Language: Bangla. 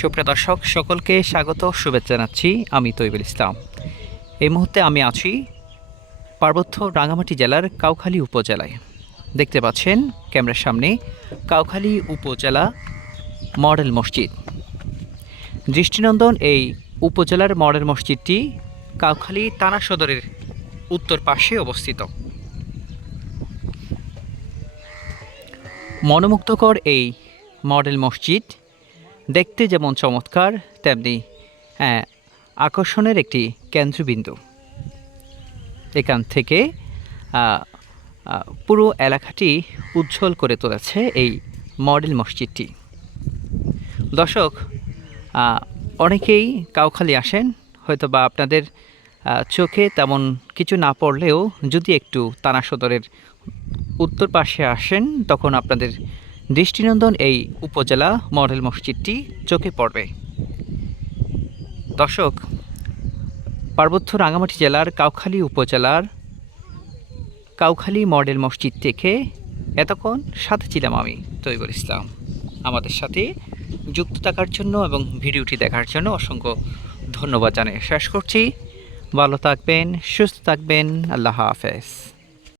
সুপ্রিয় দর্শক সকলকে স্বাগত শুভেচ্ছা জানাচ্ছি। আমি তৈবুল ইসলাম। এই মুহূর্তে আমি আছি পার্বত্য রাঙ্গামাটি জেলার কাউখালী উপজেলায়। দেখতে পাচ্ছেন ক্যামেরার সামনে কাউখালী উপজেলা মডেল মসজিদ। দৃষ্টিনন্দন এই উপজেলার মডেল মসজিদটি কাউখালী থানা সদরের উত্তর পাশে অবস্থিত। মনোমুগ্ধকর এই মডেল মসজিদ দেখতে যেমন চমৎকার, তেমনি আকর্ষণের একটি কেন্দ্রবিন্দু। এখান থেকে পুরো এলাকাটি উজ্জ্বল করে তুলেছে এই মডেল মসজিদটি। দর্শক, অনেকেই কাউখালী আসেন, হয়তো বা আপনাদের চোখে তেমন কিছু না পড়লেও যদি একটু থানা সদরের উত্তর পাশে আসেন, তখন আপনাদের দৃষ্টিনন্দন এই উপজেলা মডেল মসজিদটি চোখে পড়বে। দর্শক, পার্বত্য রাঙ্গামাটি জেলার কাউখালী উপজেলার কাউখালী মডেল মসজিদ থেকে এতক্ষণ সাথে ছিলাম আমি তৈবুল ইসলাম। আমাদের সাথে যুক্ত থাকার জন্য এবং ভিডিওটি দেখার জন্য অসংখ্য ধন্যবাদ জানিয়ে শেষ করছি। ভালো থাকবেন, সুস্থ থাকবেন। আল্লাহ হাফেজ।